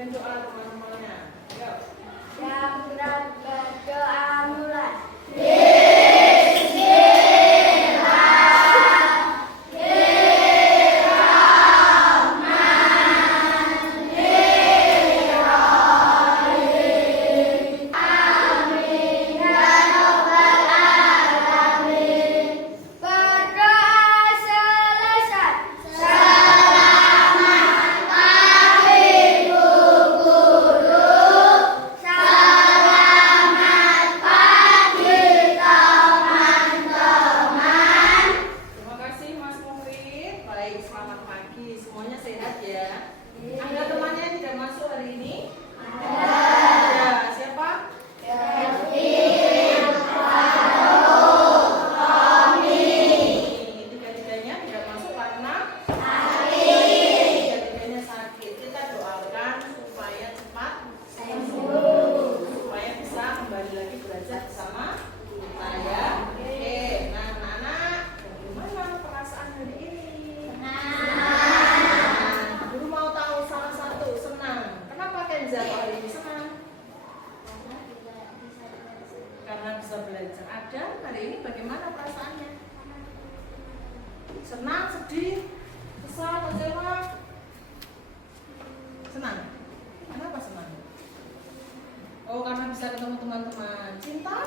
Bagian doa teman-temannya. Yuk. Yang berat berdoa mulai. Karena bisa belajar. Ada hari ini bagaimana perasaannya? Senang, sedih, kesal, kecewa? Senang. Kenapa senang? Oh, karena bisa ketemu teman-teman. Cinta?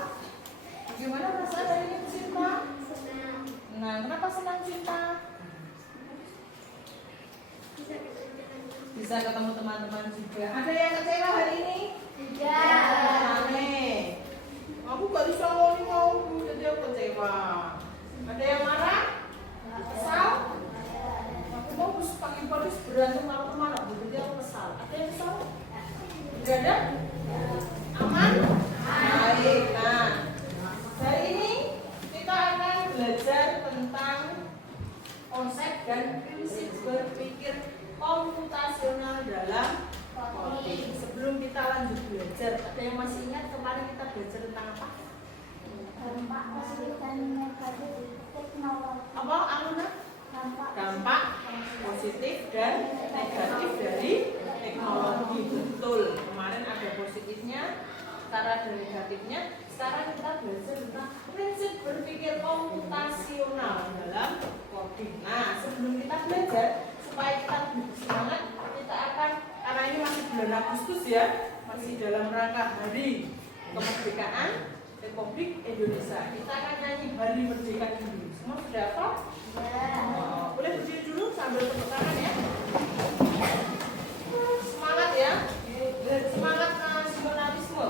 Bagaimana perasaan hari ini cinta? Senang. Nah, kenapa senang cinta? Bisa ketemu teman-teman juga. Ada yang kecewa hari ini? Tidak. Aneh. Aku gak bisa ngomong, jadi aku kecewa. Ada yang marah? Kesal? Aku mau pagi-pagi berantem sama teman aku, jadi aku kesal. Ada yang kesal? Tidak ada? Aman? Baik. Nah, hari ini kita akan belajar tentang konsep dan prinsip berpikir komputasional dalam coding. Sebelum kita lanjut belajar, ada yang masih ingat kemarin kita belajar tentang apa? Dampak positif dan negatif teknologi. Apa, Aluna? Dampak positif dan negatif dari teknologi. Betul. Kemarin ada positifnya, sekarang ada negatifnya. Sekarang kita belajar tentang prinsip berpikir komputasional dalam coding. Nah, sebelum kita belajar, supaya kita lebih semangat, kita akan, karena ini masih bulan Agustus ya, masih dalam rangka Hari Kemerdekaan Republik Indonesia. Kita akan nyanyi Hari Merdeka dulu. Semua sudah apa? Oh, boleh berdiri dulu sambil tepuk tangan ya. Semangat ya. Semangat nasionalisme.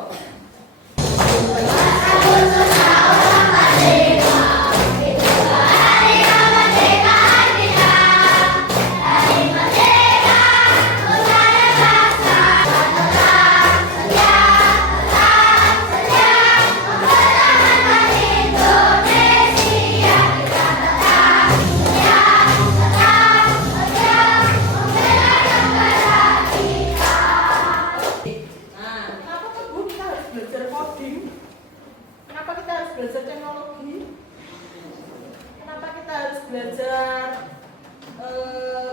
Belajar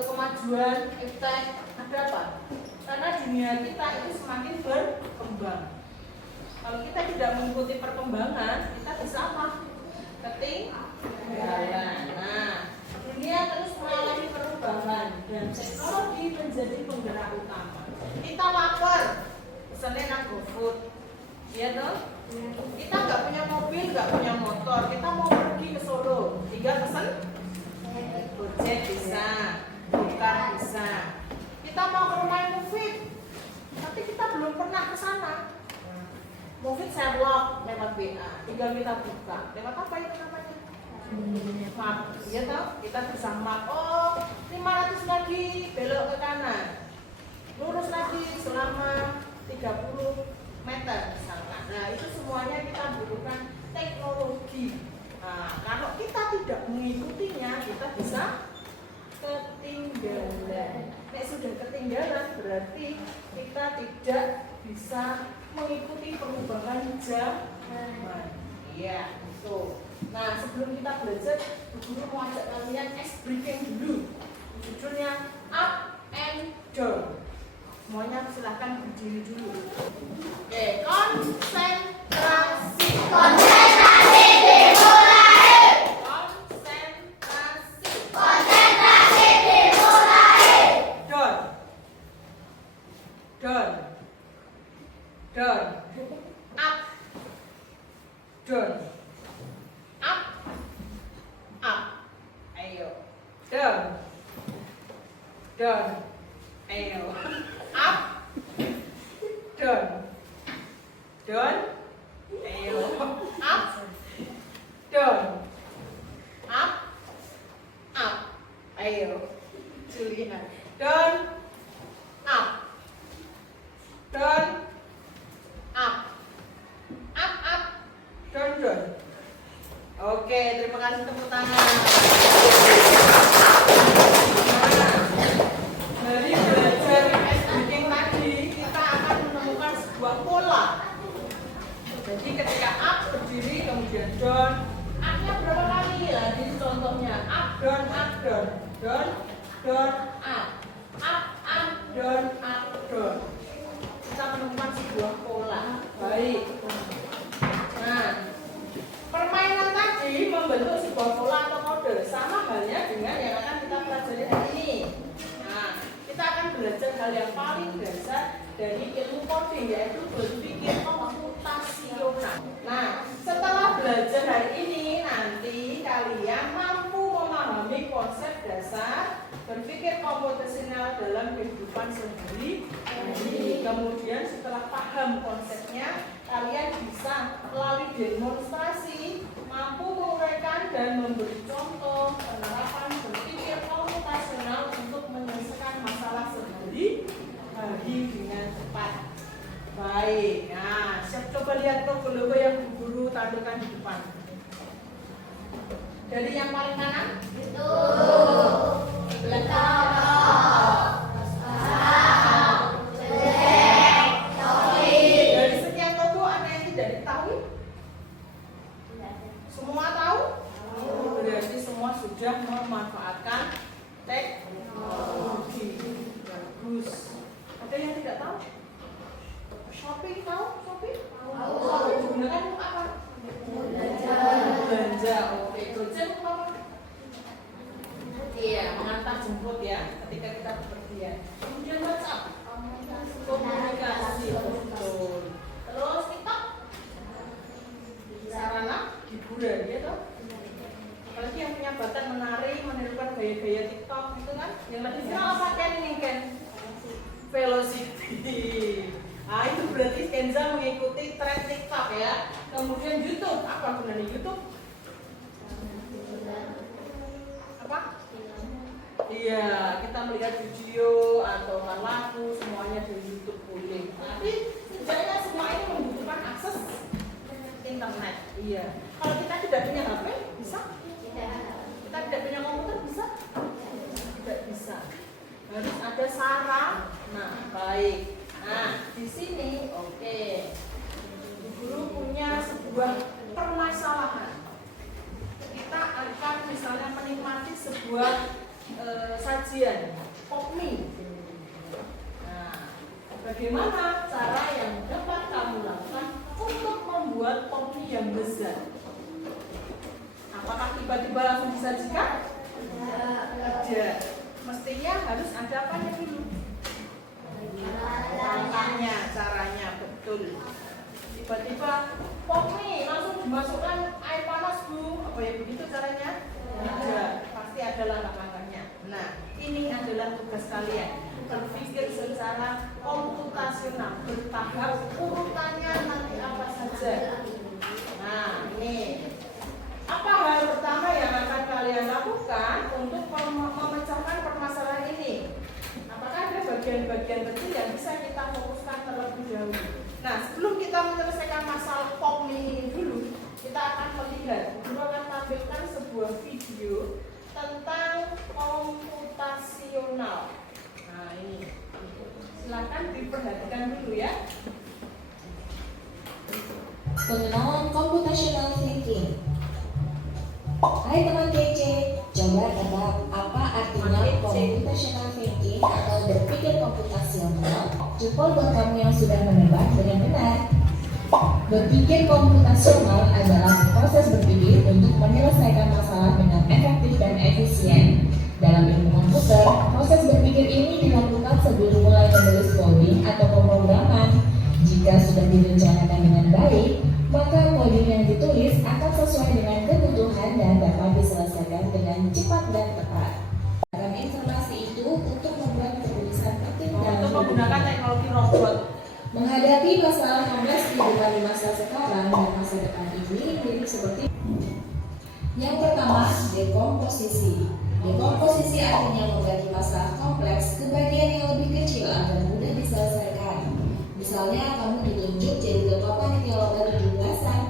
kemajuan iptek. Ada apa? Karena dunia kita itu semakin berkembang. Kalau kita tidak mengikuti perkembangan, kita bisa apa? Ketinggalan. Nah, dunia terus mengalami perubahan dan teknologi menjadi penggerak utama. Kita lapar, pesannya nang GoFood, iya toh? Kita nggak punya mobil, nggak punya motor, kita mau pergi ke Solo, tinggal pesan Gojek bisa, Gokar bisa. Kita mau ke rumah Mufid, tapi kita belum pernah ke sana. Mufid Sherlock lewat WA, tinggal kita buka. Lewat apa itu namanya? Map, ya toh? Kita bisa map. Oh, 500 lagi belok ke kanan, lurus lagi selama 30 meter misalkan. Nah, itu semuanya kita butuhkan teknologi. Nah, kalau kita tidak mengikutinya, kita bisa ketinggalan. Nek sudah ketinggalan berarti kita tidak bisa mengikuti perubahan zaman. Iya, itu. Nah, sebelum kita belajar, guru mau ajak kalian ice breaking dulu. Judulnya up and down. Semuanya silahkan berdiri dulu. Oke, konsentrasi. Konsentrasi dimulai. Konsentrasi. Konsentrasi dimulai. Down. Down. Down. Up. Down. Up. Up. Ayo. Down. Down. Ayo. Up. Down. Down. Ayo. Up. Down. Up. Up. Ayo. Julian. Down. Up. Down. Up. Up. Up. Down. Down. Oke, terima kasih, tepuk tangan. Nah, dari belajar ice breaking tadi kita akan menemukan sebuah pola. Jadi ketika up berdiri kemudian down, up-nya berapa kali ya? Jadi contohnya up down down down up down down. Kita menemukan sebuah pola. Baik. Nah, permainan tadi membentuk sebuah pola atau kode, sama halnya dengan yang akan kita pelajari hari ini. Nah, kita akan belajar hal yang paling dasar dari ilmu coding, yaitu berpikir komputasional. Nah, setelah belajar hari ini, nanti kalian mampu memahami konsep dasar berpikir komputasional dalam kehidupan sehari-hari. Kemudian setelah paham konsepnya, kalian bisa melalui demonstrasi mampu menguraikan dan memberi contoh penerapan berpikir komputasional untuk menyelesaikan masalah sehari-hari dengan cepat. Baik, nah siap, coba lihat logo-logo yang Bu Guru tampilkan di depan. Dari yang paling kanan? Dari sekian logo ada yang tidak diketahui? Semua tahu? Berarti semua sudah memanfaatkan teknologi. Bagus. Ada yang tidak tahu? Shopping tahu? Shopping? Shopping digunakan untuk apa? Belanja. Oke, gojek untuk apa? Iya, mengantar jemput ya ketika kita bepergian. Kemudian WhatsApp, komunikasi, betul. Terus TikTok, sarana hiburan, gitu. Apalagi yang punya bakat menari, menirukan gaya-gaya TikTok, gitu kan? Yang lagi viral apa Ken ini Ken? Velocity. Ah, itu berarti Kenza mengikuti tren TikTok ya. Kemudian YouTube, apa gunanya YouTube? Apa? Iya, kita melihat video atau lagu semuanya di YouTube boleh. Tapi setidaknya semua ini membutuhkan akses internet. Iya. Kalau kita tidak punya HP, bisa? Kita tidak punya komputer, bisa? Tidak bisa. Harus ada sarana. Baik. Nah, di sini, oke. Guru punya sebuah permasalahan. Kita akan misalnya menikmati sebuah sajian pop mie. Nah, bagaimana cara yang dapat kamu lakukan untuk membuat pop mie yang lezat? Apakah tiba-tiba langsung disajikan? Tidak. Mestinya harus ada apanya dulu? Langkahnya, caranya, betul. Tiba-tiba pop mie langsung dimasukkan air panas Bu, apa ya begitu caranya? Tidak, pasti ada langkah-langkahnya. Nah, ini adalah tugas kalian, berpikir secara komputasional, bertahap, urutannya nanti apa saja. Nah, ini apa hal pertama yang akan kalian lakukan untuk memecahkan permasalahan ini? Apakah ada bagian-bagian kecil yang bisa kita fokuskan terlebih dahulu? Nah, sebelum kita menyelesaikan masalah pop mie ini dulu, kita akan melihat, Guru akan tampilkan sebuah video tentang komputasional. Nah, ini silakan diperhatikan dulu ya. Pengenalan computational thinking. Hai teman kece, coba tebak apa artinya computational thinking atau berpikir komputasi. komputasional. Jempol buat kamu yang sudah menebak dengan benar. Berpikir komputasional adalah proses berpikir untuk menyelesaikan masalah dengan efektif dan efisien. Dalam ilmu komputer, proses berpikir ini dilakukan sebelum mulai menulis coding atau pemrograman. Jika sudah direncanakan dengan baik, maka coding yang ditulis akan sesuai dengan kebutuhan dan dapat diselesaikan dengan cepat dan tepat. Dalam informasi itu untuk membuat keputusan penting Untuk dalam menggunakan hidup. teknologi robot. Menghadapi masalah kompleks kehidupan di masa sekarang dan masa depan ini mirip seperti yang pertama, dekomposisi. Dekomposisi artinya membagi masalah kompleks ke bagian yang lebih kecil agar mudah diselesaikan. Misalnya kamu ditunjuk jadi ketua panitia lomba 17-an,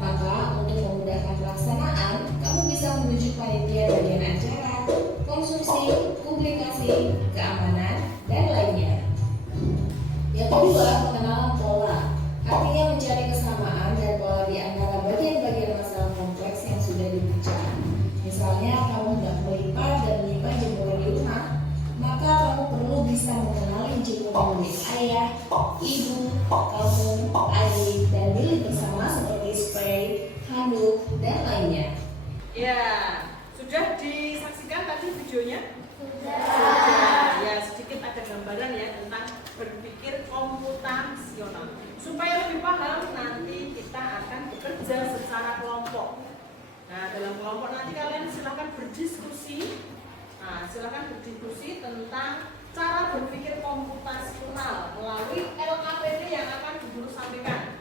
maka untuk memudahkan pelaksanaan, kamu bisa menunjuk panitia bagian acara, konsumsi, publikasi, keamanan, dan lainnya. Yang kedua, pengenalan pola. Artinya mencari kesamaan dan pola di antara bagian-bagian masalah kompleks yang sudah dibincang. Misalnya, kamu hendak melipat dan menyimpan jemuran di rumah, maka kamu perlu bisa mengenali jemuran milik ayah, ibu, kamu, adik, dan milik bersama seperti spray, handuk, dan lainnya. Ya, sudah disaksikan tadi videonya? Sudah. Ya, sedikit ada gambaran ya tentang berpikir komputasional. Supaya lebih paham, nanti kita akan bekerja secara kelompok. Nah, dalam kelompok nanti kalian silakan berdiskusi. Nah, silakan berdiskusi tentang cara berpikir komputasional melalui LKPD yang akan Guru sampaikan.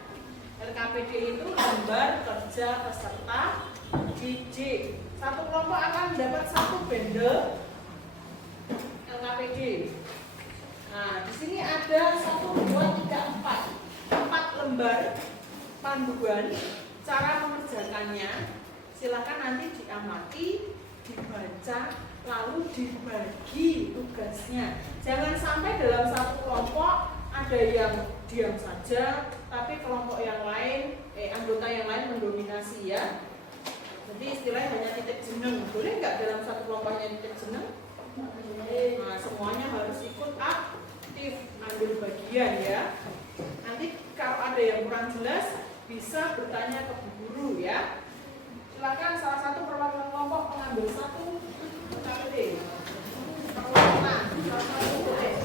LKPD itu lembar kerja peserta didik. Satu kelompok akan mendapat satu bundle LKPD. Nah, di sini ada 1, 2, 3, 4 lembar panduan cara mengerjakannya. Silakan nanti diamati, dibaca, lalu dibagi tugasnya. Jangan sampai dalam satu kelompok ada yang diam saja, tapi kelompok yang lain, anggota yang lain mendominasi ya. Jadi istilahnya hanya titik jeneng. Boleh nggak dalam satu kelompok hanya titik jeneng? Nah, semuanya harus ikut aktif, ambil bagian ya. Nanti kalau ada yang kurang jelas bisa bertanya ke Bu Guru ya. Silakan salah satu perwakilan kelompok mengambil satu KPD. Perwakilan salah satu boleh.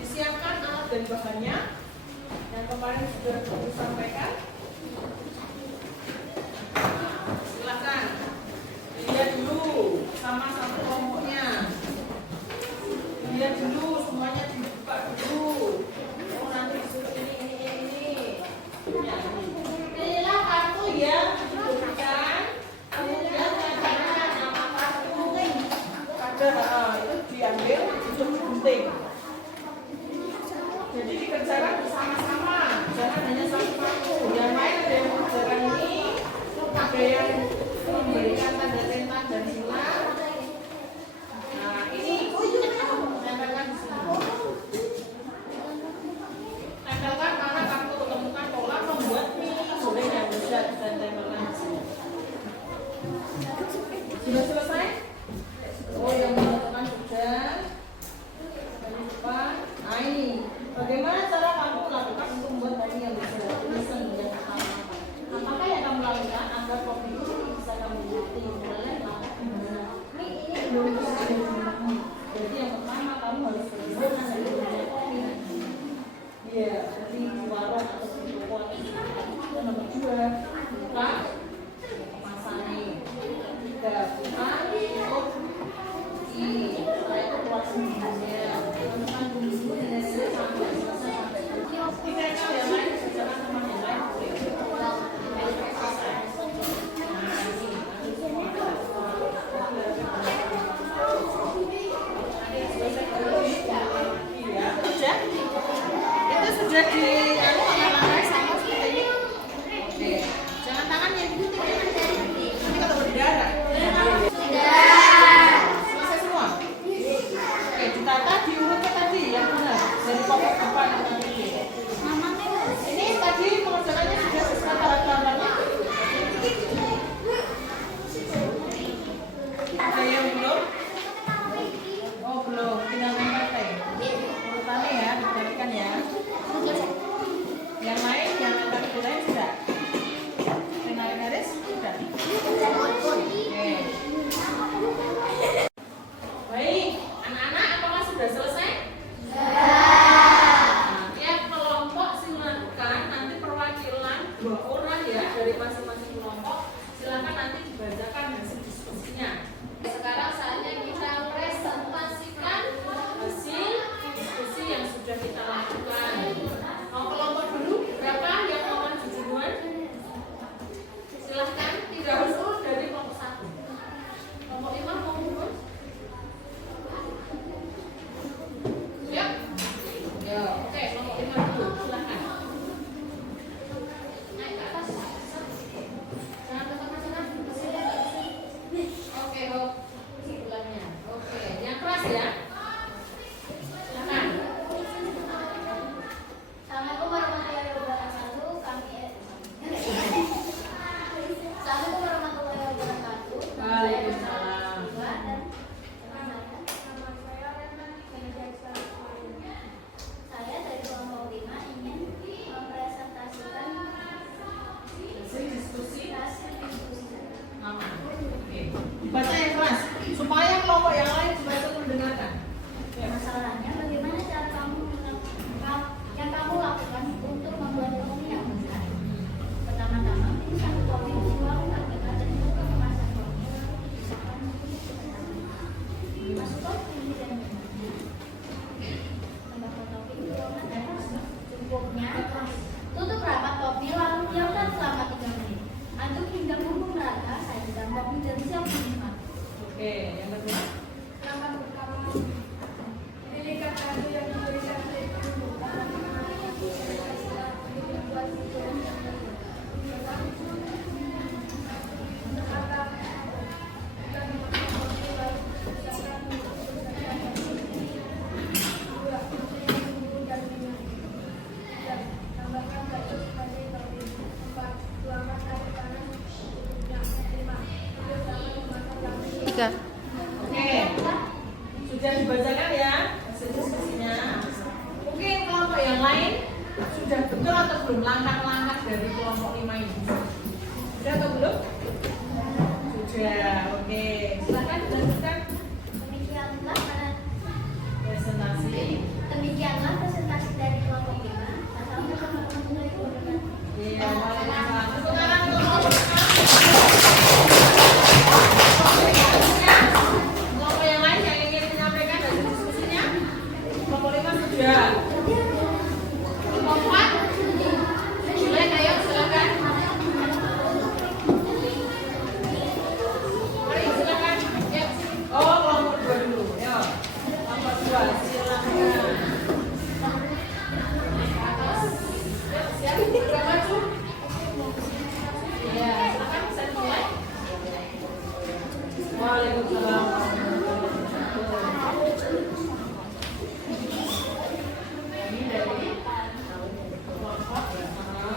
Disiapkan alat dan bahannya yang kemarin sudah disampaikan. Silakan lihat dulu sama satu kelompoknya. Lihat dulu semuanya dibuka dulu. Oh, nanti disuruh ini. Pilihlah kartu yang diberikan. Kemudian cadangan nama kartu. Itu diambil untuk digunting. Jadi dikerjakan bersama-sama. Jangan hanya satu kartu. Yang lain ada yang mengerjakan ini, ada yang memberikan tanda centang dan silang. Nah, ini tempelkan di sini. Tempelkan mana kartu temukan pola membuat mini. Boleh yang bisa dan tempelkan di sini. Sudah selesai? Oh, yang menentukan sudah. Tadi lupa. Nah, ini bagaimana cara kamu lakukan untuk membuat tadi yang bisa tulisan yang pertama? Apakah yang kamu lakukan agar kopi ini bisa kamu latih mulai maka ini belum bisa dilakukan. Jadi yang pertama kamu harus bagaimana dari membuat kopi. Iya, seperti di warung atau di toko atau di itu nomor 2 buka kemasannya. 3 buka tutup ini. Setelah itu keluar bumbunya. Teman-teman bumbu tidak sampai selesai sampai kita yang lain jangan teman yang lain boleh. Itu sudah di langkah sama seperti ini. Oke, jangan tangan yang digunting ya. Nanti kalau berdarah. Selesai semua. Oke, ditata sudah selesai? Nah, tiap kelompok silakan nanti perwakilan 2 orang ya dari masing-masing kelompok. Silakan nanti dibacakan hasil diskusinya. Sekarang saatnya kita presentasikan hasil diskusi yang sudah kita lakukan. Mau kelompok dulu? Berapa yang mau maju duluan? Silahkan, tidak harus urut dari kelompok 1. Kelompok 5 mau urut? Ya? Ya, oke, kelompok 5 dulu, silahkan. Naik ke atas. Jangan ke tengah-tengah. Oke, hop. Sebelahnya. Oke, yang keras ya. Silahkan. Assalamualaikum warahmatullahi wabarakatuh. Assalamualaikum warahmatullahi wabarakatuh. Waalaikumsalam. Saya dari kelompok 5 ingin mempresentasikan Hasil diskusi. hasil diskusi. Oke. Dibaca yang keras supaya kelompok yang lain juga ikut mendengarkan. Ya. Masalahnya, bagaimana cara yang kamu lakukan untuk membuat kopi yang benar? Pertama-tama, pilih satu kopi dituang terdekat dan buka kemasan kopi. Pisahkan masukkan kunci dan minumnya. Tambahkan topping tuangan dan cukupnya. Tutup rapat kopi lalu diamkan selama 3 menit. Aduk hingga bumbu merata, sajikan kopi dan siap dinikmati. Oke, yang kedua. Langkah pertama, pilih kartu yang diberikan Oke. Sudah dibacakan ya hasil diskusinya. Mungkin kelompok yang lain sudah betul atau belum langkah-langkah dari kelompok 5 ini? Sudah atau belum? Sudah. Oke. Silakan dilanjutkan Demikianlah presentasi dari kelompok 5. Assalamualaikum warahmatullahi wabarakatuh. Iya, waalaikumsalam. Tepuk tangan untuk kelompok 5. Kelompok yang lain yang ingin menyampaikan hasil diskusinya? Kelompok 5 sudah. Kelompok 4? Boleh, ayo silakan. Mari silakan. Ya. Oh, kelompok 2 dulu. Ya. Kelompok 2 silakan. Siap, sudah maju. Ya, silakan bisa mulai. Waalaikumsalam. Ini dari kelompok nama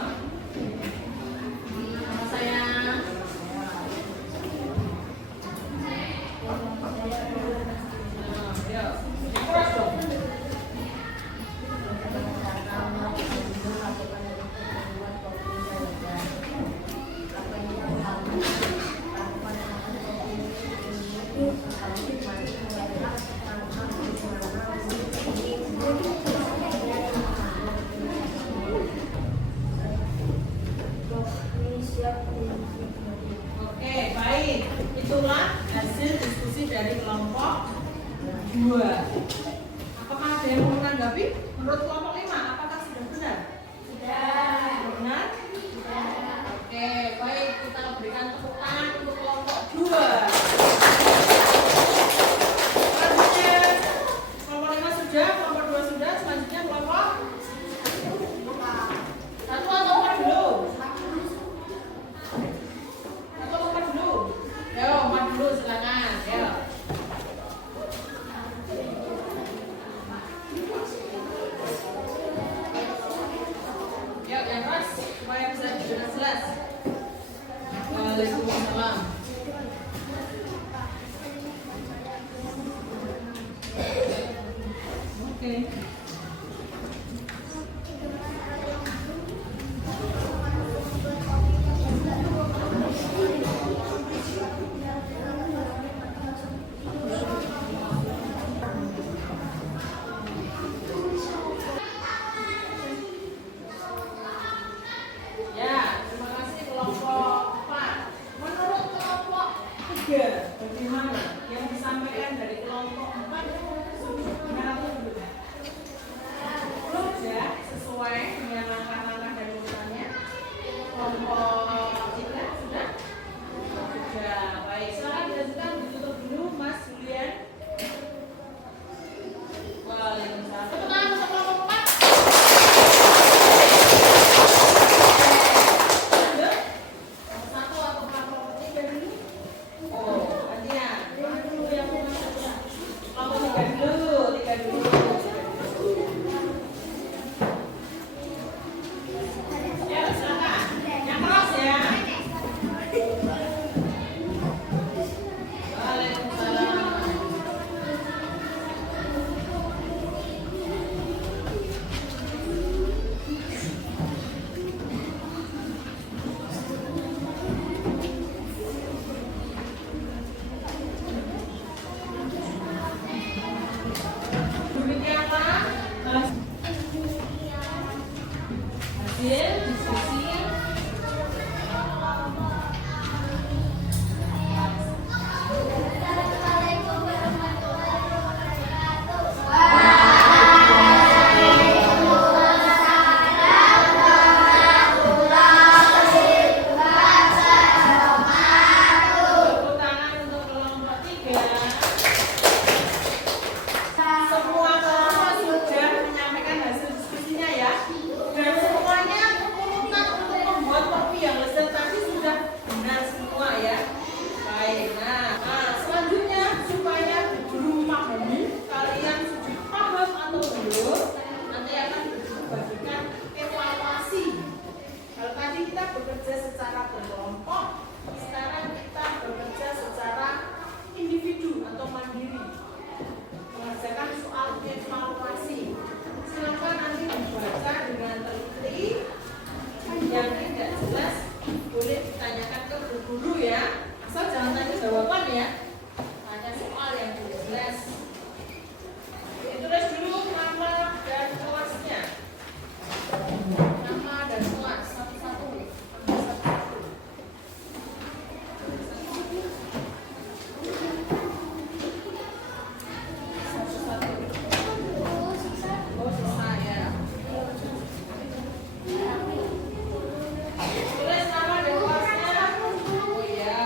saya. Ya, keras dong. Oke, baik. Itulah hasil diskusi dari kelompok 2. Apakah ada yang mau menanggapi? Menurut kelompok 5, apakah sudah benar? Sudah. Benar? Sudah. Oke, baik. Kita berikan tepuk tangan untuk kelompok 2. Selanjutnya, kelompok 5 sudah, kelompok 2 sudah. Selanjutnya kelompok 1 atau 4 dulu? Atau 4 dulu? Yo, 4 dulu silakan. Yo. Yo, yang keras supaya bisa dengan jelas. Waalaikumsalam. Oke. tiga dulu. Ya, silakan. Yang keras ya. Waalaikumsalam. Demikian Pak. Hasil diskusi. Assalamualaikum warahmatullahi wabarakatuh. Tepuk tangan untuk kelompok 3. Semua kelompok sudah menyampaikan hasil diskusinya ya. Dan semuanya urutan untuk membuat kopi yang lezat tadi sudah benar semua ya. Baik. Nah, selanjutnya supaya guru memahami kalian sudah paham atau belum, nanti akan dibagikan evaluasi. Kalau tadi kita bekerja secara berkelompok, sekarang kita bekerja secara individu atau mandiri. Mengerjakan soal evaluasi. Silakan nanti dibaca dengan teliti. Yang tidak jelas boleh ditanyakan ke guru ya. Asal jangan tanya jawaban ya. Tanya soal yang tidak jelas. Tulis dulu nama dan kelasnya. Nama dan kelas satu-satu. Oh, bisa ya. Tulis nama dan kelasnya. Oh iya.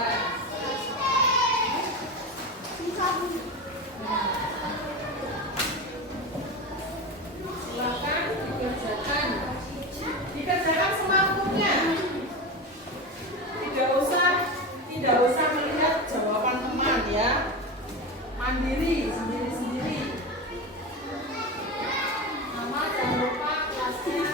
Silakan dikerjakan. Dikerjakan semampunya. Tidak usah melihat jawaban teman ya. Mandiri, sendiri-sendiri. Nama jangan lupa kelasnya.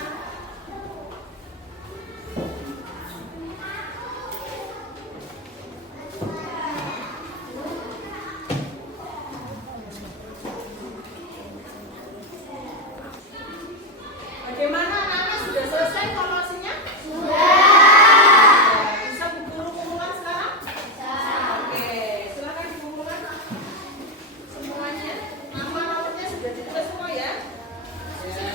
Bagaimana anak-anak sudah selesai evaluasinya? Sudah. Bisa Bu Guru kumpulkan sekarang? Oke, silakan dikumpulkan semuanya. Nama-namanya sudah ditulis semua ya? Ya.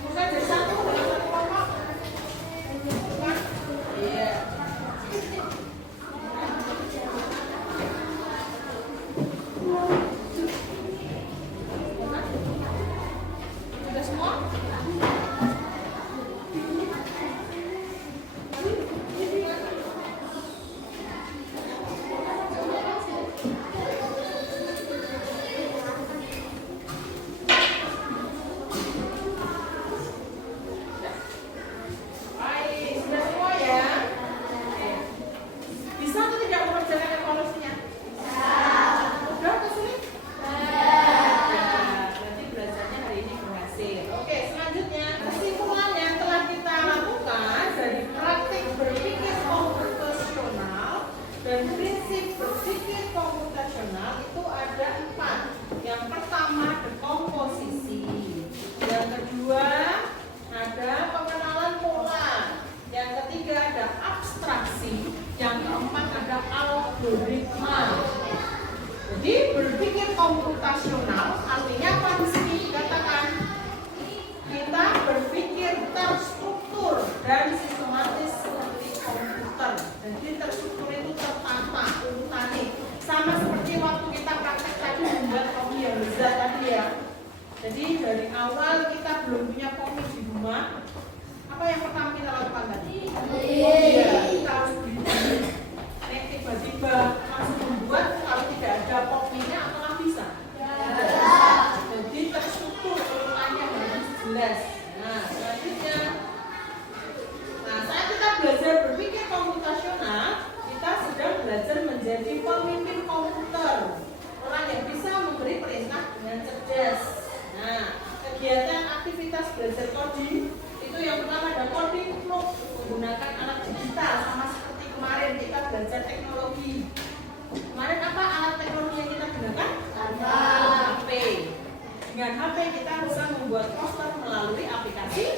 Bukan dari satu dalam satu kelompok. Bukan? Iya. Sudah semua? Baik, sudah semua ya? Oke. Bisa atau tidak mengerjakan evaluasinya? Mudah atau sulit? Berarti belajarnya hari ini berhasil. Oke, selanjutnya kesimpulan yang telah kita lakukan dari praktik berpikir komputasional dan prinsip berpikir komputasional itu ada 4. Yang pertama dekomposisi. Yang kedua ada pengenalan pola. Yang ketiga ada abstraksi. Yang keempat ada algoritma. Jadi berpikir komputasional artinya apa di sini dikatakan? Kita berpikir terstruktur dan sistematis seperti komputer. Jadi terstruktur itu tertata urutannya. Sama seperti waktu kita praktek tadi membuat kopi yang lezat tadi ya. Jadi dari awal kita belum punya kopi di rumah. Apa yang pertama kita lakukan tadi? Iya, kita harus beli. Nek tiba-tiba langsung membuat kalau tidak ada kopinya apakah bisa? Jadi terstruktur urutannya harus jelas. Nah, selanjutnya, saat kita belajar berpikir komputasional, kita sedang belajar menjadi pemimpin komputer. Orang belajar coding, itu yang pertama ada coding untuk menggunakan alat digital, sama seperti kemarin kita belajar teknologi. Kemarin apa alat teknologi yang kita gunakan? HP. Dengan HP kita bisa membuat poster melalui aplikasi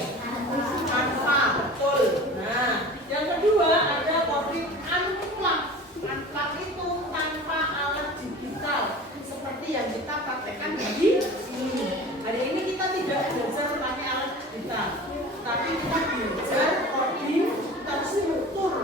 Canva, betul. Nah, yang kedua ada coding unplug. Unplug itu tanpa alat digital seperti yang kita praktekkan di sini. Hari ini kita tidak belajar pakai alat digital, tapi kita belajar coding terstruktur.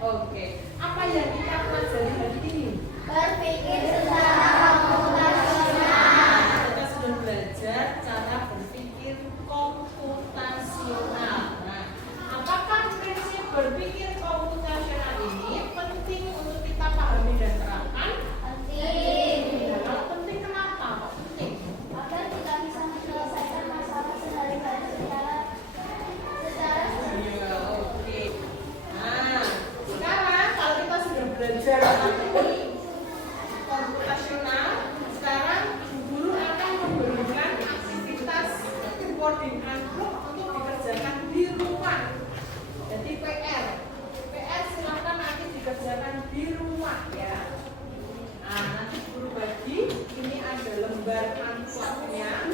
Oke, apa yang kita pelajari hari ini? Berpikir secara komputasional. Kita sudah belajar cara berpikir komputasional. Nah, apakah prinsip berpikir komputasional ini penting untuk kita pahami dan terapkan? Penting. Nah, kalau penting kenapa? Kok penting? Agar kita bisa menyelesaikan masalah sehari-hari secara Iya, oke. Nah, sekarang kalau kita sudah belajar materi komputasional, sekarang guru akan memberikan aktivitas coding unplug untuk dikerjakan di rumah. Jadi PR silakan nanti dikerjakan di rumah ya. Nah, nanti guru bagi ini ada lembar unplugnya.